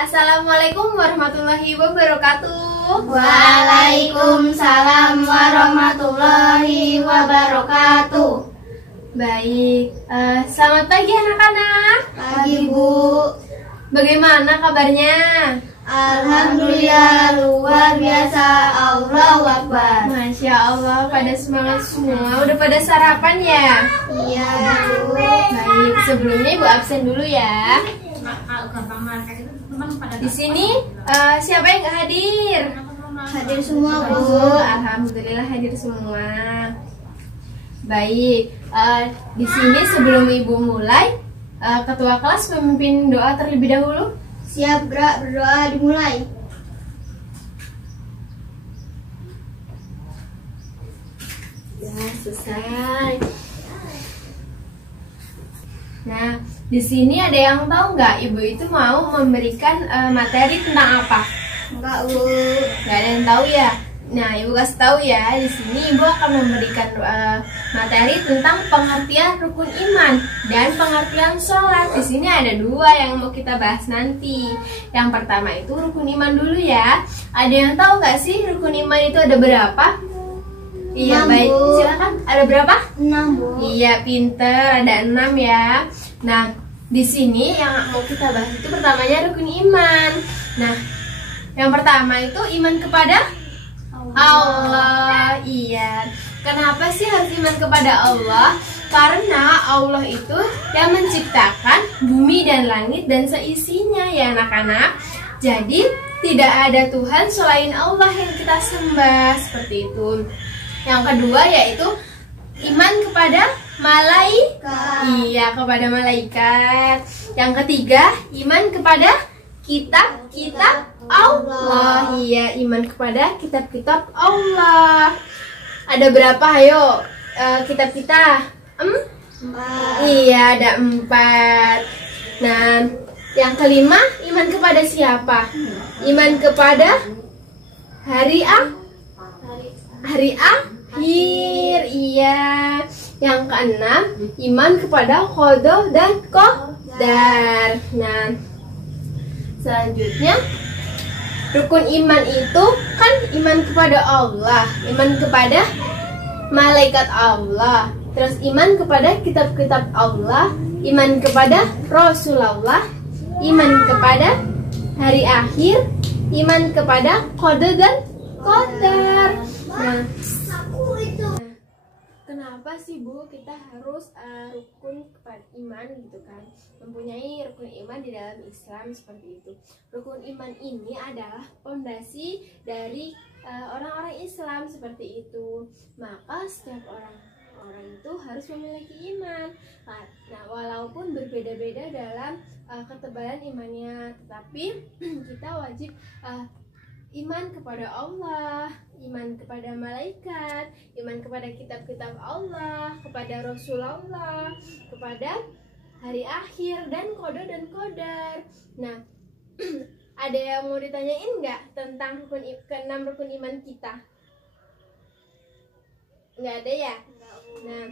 Assalamualaikum warahmatullahi wabarakatuh. Waalaikumsalam warahmatullahi wabarakatuh. Baik, selamat pagi anak-anak. Pagi Bu. Bagaimana kabarnya? Alhamdulillah luar biasa. Allahu Akbar. Masya Allah, pada semangat semua. Udah pada sarapan ya? Iya Bu. Baik, sebelumnya Ibu absen dulu ya. Di sini siapa yang nggak hadir? Hadir semua Bu. Alhamdulillah hadir semua. Baik, di sini sebelum Ibu mulai, ketua kelas memimpin doa terlebih dahulu. Siap Bra, berdoa dimulai. Ya, selesai. Nah, di sini ada yang tahu nggak Ibu itu mau memberikan materi tentang apa? Enggak Bu. Nggak ada yang tahu ya. Nah, Ibu kasih tahu ya. Di sini Ibu akan memberikan materi tentang pengertian rukun iman dan pengertian sholat. Di sini ada dua yang mau kita bahas nanti. Yang pertama itu rukun iman dulu ya. Ada yang tahu nggak sih rukun iman itu ada berapa? Iya, 6, baik. Bu. Silakan. Ada berapa? 6 Bu. Iya, pinter. Ada 6 ya. Nah, di sini yang mau kita bahas itu pertamanya rukun iman. Nah, yang pertama itu iman kepada Allah. Iya. Kenapa sih harus iman kepada Allah? Karena Allah itu yang menciptakan bumi dan langit dan seisinya ya anak-anak. Jadi tidak ada Tuhan selain Allah yang kita sembah, seperti itu. Yang kedua yaitu iman kepada malaikat. Iya, kepada malaikat. Yang ketiga, iman kepada kitab-kitab Allah. Iya, iman kepada kitab-kitab Allah. Ada berapa? Ayo, kitab kita? 4. Iya, ada 4. Nah, yang kelima, iman kepada siapa? Iman kepada hari akhir. Iya. Yang keenam, iman kepada qada dan qadar. Nah, selanjutnya rukun iman itu kan iman kepada Allah, iman kepada malaikat Allah, terus iman kepada kitab-kitab Allah, iman kepada Rasulullah, iman kepada hari akhir, iman kepada qada dan qadar. Nah, kenapa sih Bu kita harus rukun kepada iman gitu kan? Mempunyai rukun iman di dalam Islam seperti itu. Rukun iman ini adalah fondasi dari orang-orang Islam seperti itu. Maka setiap orang itu harus memiliki iman. Nah, walaupun berbeda-beda dalam ketebalan imannya, tetapi kita wajib iman kepada Allah, iman kepada malaikat, iman kepada kitab-kitab Allah, kepada Rasulullah, kepada hari akhir, dan qada dan qadar. Nah, ada yang mau ditanyain nggak tentang keenam rukun iman kita? Nggak ada ya? Nah,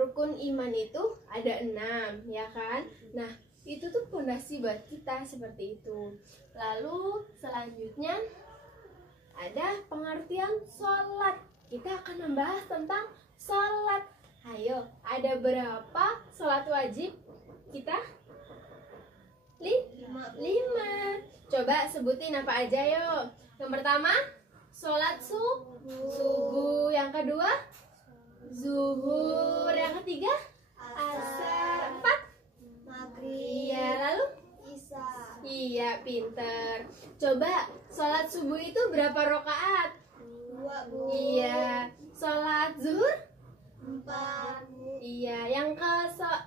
rukun iman itu ada 6, ya kan? Nah, itu tuh fondasi buat kita seperti itu. Lalu selanjutnya ada pengertian sholat. Kita akan membahas tentang sholat. Ayo, ada berapa sholat wajib kita? 5. Coba sebutin apa aja yuk. Yang pertama, sholat subuh. Yang kedua, zuhur. Yang ketiga, asar. 4, Maghrib. iya. Lalu Isya. iya, pinter. Coba sholat subuh itu berapa rakaat? 2 Bu. Iya. Sholat zuhur? 4 Bu. Iya. Yang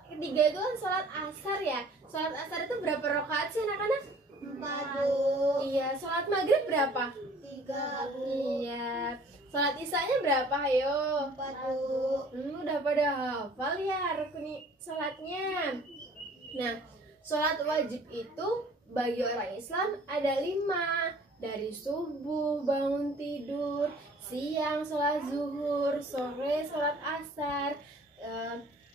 ketiga itu kan sholat asar ya. Sholat asar itu berapa rakaat sih anak-anak? 4 Bu. Iya. Sholat maghrib berapa? 3 Bu. Iya. Sholat isyanya berapa? Ayo. 4 Bu. Udah pada hafal ya rukun sholatnya. Nah, sholat wajib itu bagi orang Islam ada 5. Dari subuh bangun tidur, siang sholat zuhur, sore sholat asar,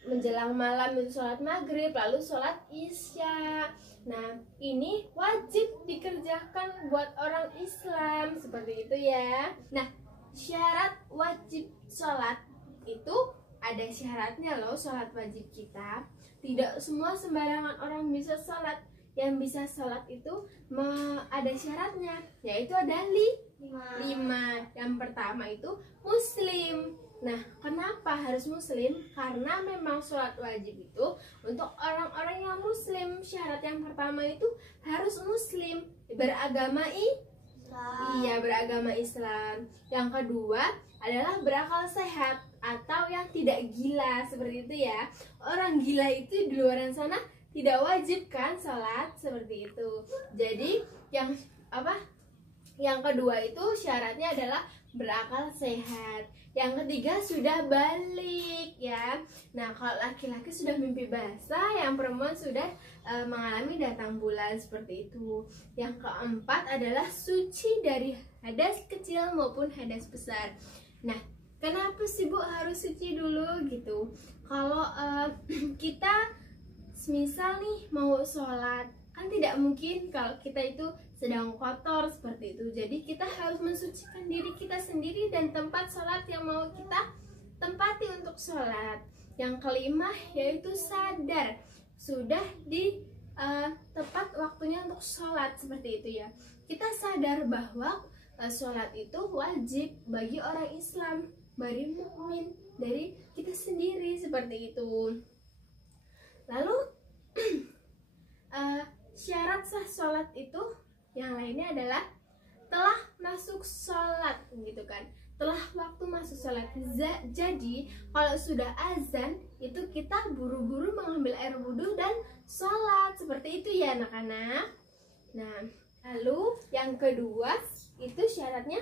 menjelang malam itu sholat maghrib, lalu sholat isya. Nah, ini wajib dikerjakan buat orang Islam, seperti itu ya. Nah, syarat wajib sholat itu ada syaratnya loh, sholat wajib kita. Tidak semua sembarangan orang bisa sholat. Yang bisa sholat itu ada syaratnya, yaitu ada 5. Yang pertama itu muslim. Nah, kenapa harus muslim? Karena memang sholat wajib itu untuk orang-orang yang muslim. Syarat yang pertama itu harus muslim, beragama Iya, beragama Islam. Yang kedua adalah berakal sehat atau yang tidak gila, seperti itu ya. Orang gila itu di luar sana tidak wajib kan sholat, seperti itu. Jadi yang kedua itu syaratnya adalah berakal sehat. Yang ketiga sudah balik ya. Nah, kalau laki-laki sudah mimpi basah, yang perempuan sudah mengalami datang bulan, seperti itu. Yang keempat adalah suci dari hadas kecil maupun hadas besar. Nah, kenapa sih Bu harus suci dulu gitu? Kalau kita semisal nih mau sholat, kan tidak mungkin kalau kita itu sedang kotor seperti itu. Jadi kita harus mensucikan diri kita sendiri dan tempat sholat yang mau kita tempati untuk sholat. Yang kelima yaitu sadar sudah di tepat waktunya untuk sholat, seperti itu ya. Kita sadar bahwa sholat itu wajib bagi orang Islam, bagi mukmin, dari kita sendiri, seperti itu. Lalu syarat sah sholat itu yang lainnya adalah telah masuk sholat, gitu kan, telah waktu masuk sholat. Jadi kalau sudah azan itu kita buru-buru mengambil air wudhu dan sholat, seperti itu ya anak-anak. Nah, lalu yang kedua itu syaratnya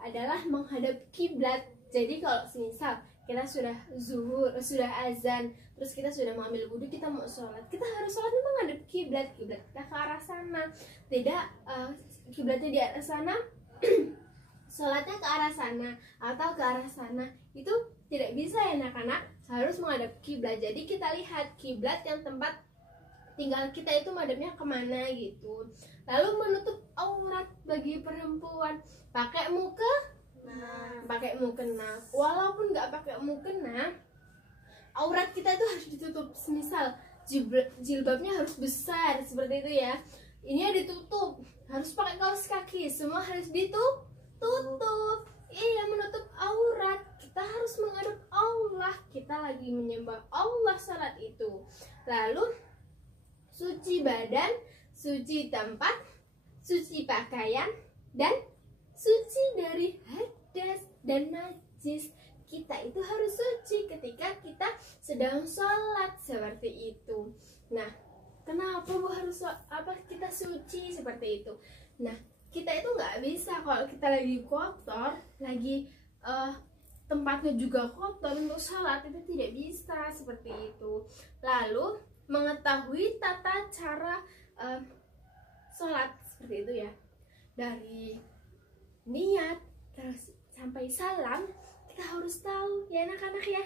adalah menghadap kiblat. Jadi kalau misal kita sudah zuhur, sudah azan, terus kita sudah mengambil wudhu, kita mau sholat, kita harus sholatnya menghadap kiblat, kiblat kita ke arah sana. Tidak kiblatnya di arah sana, sholatnya ke arah sana atau ke arah sana, itu tidak bisa ya anak-anak, harus menghadap kiblat. Jadi kita lihat kiblat yang tempat tinggal kita itu madhabnya kemana gitu. Lalu menutup aurat bagi perempuan pakai mukena. Walaupun nggak pakai mukena, aurat kita itu harus ditutup. Semisal jilbabnya harus besar, seperti itu ya. Ini ditutup, harus pakai kaos kaki, semua harus ditutup. Iya, menutup aurat. Kita harus menghadap Allah. Kita lagi menyembah Allah salat itu. Lalu suci badan, suci tempat, suci pakaian, dan suci dari hadas dan najis. Kita itu harus suci ketika kita sedang sholat, seperti itu. Nah, kenapa Bu harus kita suci seperti itu? Nah, kita itu nggak bisa kalau kita lagi kotor, lagi tempatnya juga kotor untuk sholat, itu tidak bisa seperti itu. Lalu mengetahui tata cara sholat, seperti itu ya, dari niat terus sampai salam kita harus tahu ya anak-anak ya.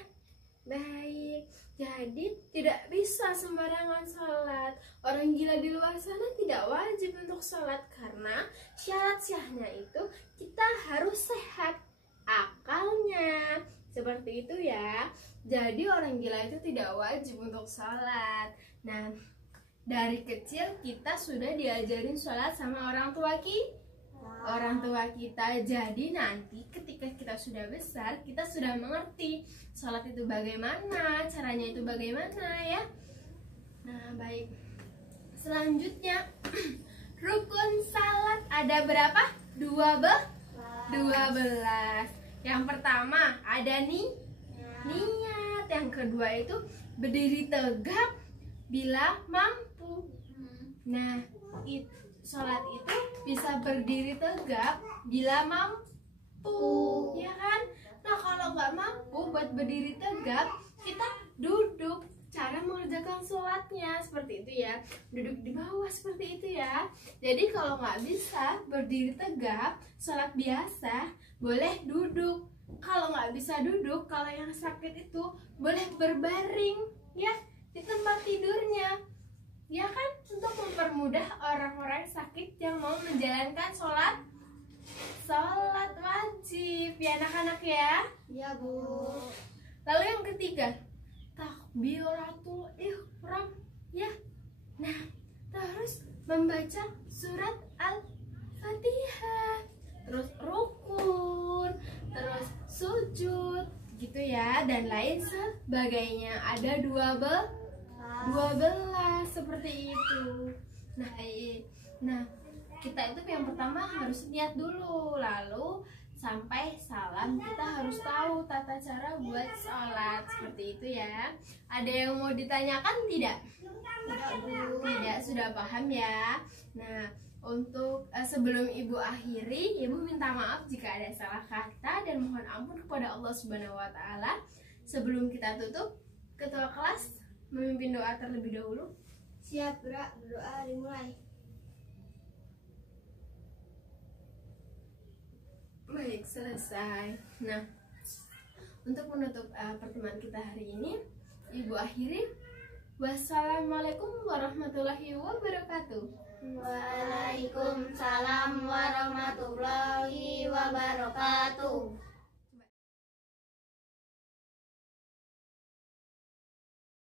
Baik, jadi tidak bisa sembarangan sholat. Orang gila di luar sana tidak wajib untuk sholat, karena syarat sahnya itu kita harus sehat akalnya, seperti itu ya. Jadi orang gila itu tidak wajib untuk sholat. Nah, dari kecil kita sudah diajarin sholat sama orang tua kita. Jadi nanti ketika kita sudah besar, kita sudah mengerti sholat itu bagaimana, caranya itu bagaimana ya. Nah, baik. Selanjutnya rukun salat ada berapa? 12. Yang pertama ada niat. Yang kedua itu berdiri tegak bila mampu. Nah, sholat itu bisa berdiri tegak bila mampu, ya kan? Nah, kalau nggak mampu buat berdiri tegak, kita duduk. cara mengerjakan sholatnya seperti itu ya. Duduk di bawah seperti itu ya. Jadi kalau nggak bisa berdiri tegap sholat biasa, boleh duduk. Kalau nggak bisa duduk, kalau yang sakit itu boleh berbaring ya di tempat tidurnya, ya kan, untuk mempermudah orang-orang sakit yang mau menjalankan sholat wajib ya anak-anak ya. Ya, Bu. Lalu yang ketiga, takbiratul ihram ya. Nah, terus membaca surat Al-Fatihah, terus rukun, terus sujud gitu ya, dan lain sebagainya. Ada 12 seperti itu. Nah, kita itu yang pertama harus niat dulu, lalu sampai salam kita harus tahu tata cara buat sholat seperti itu ya. Ada yang mau ditanyakan tidak? Tidak, sudah paham ya. Nah, untuk sebelum Ibu akhiri, Ibu minta maaf jika ada salah kata dan mohon ampun kepada Allah Subhanahu wa taala. Sebelum kita tutup, ketua kelas memimpin doa terlebih dahulu. Siap, gerak, berdoa dimulai. Baik, selesai. Nah, untuk menutup pertemuan kita hari ini, Ibu akhiri. Wassalamualaikum warahmatullahi wabarakatuh. Waalaikumsalam warahmatullahi wabarakatuh.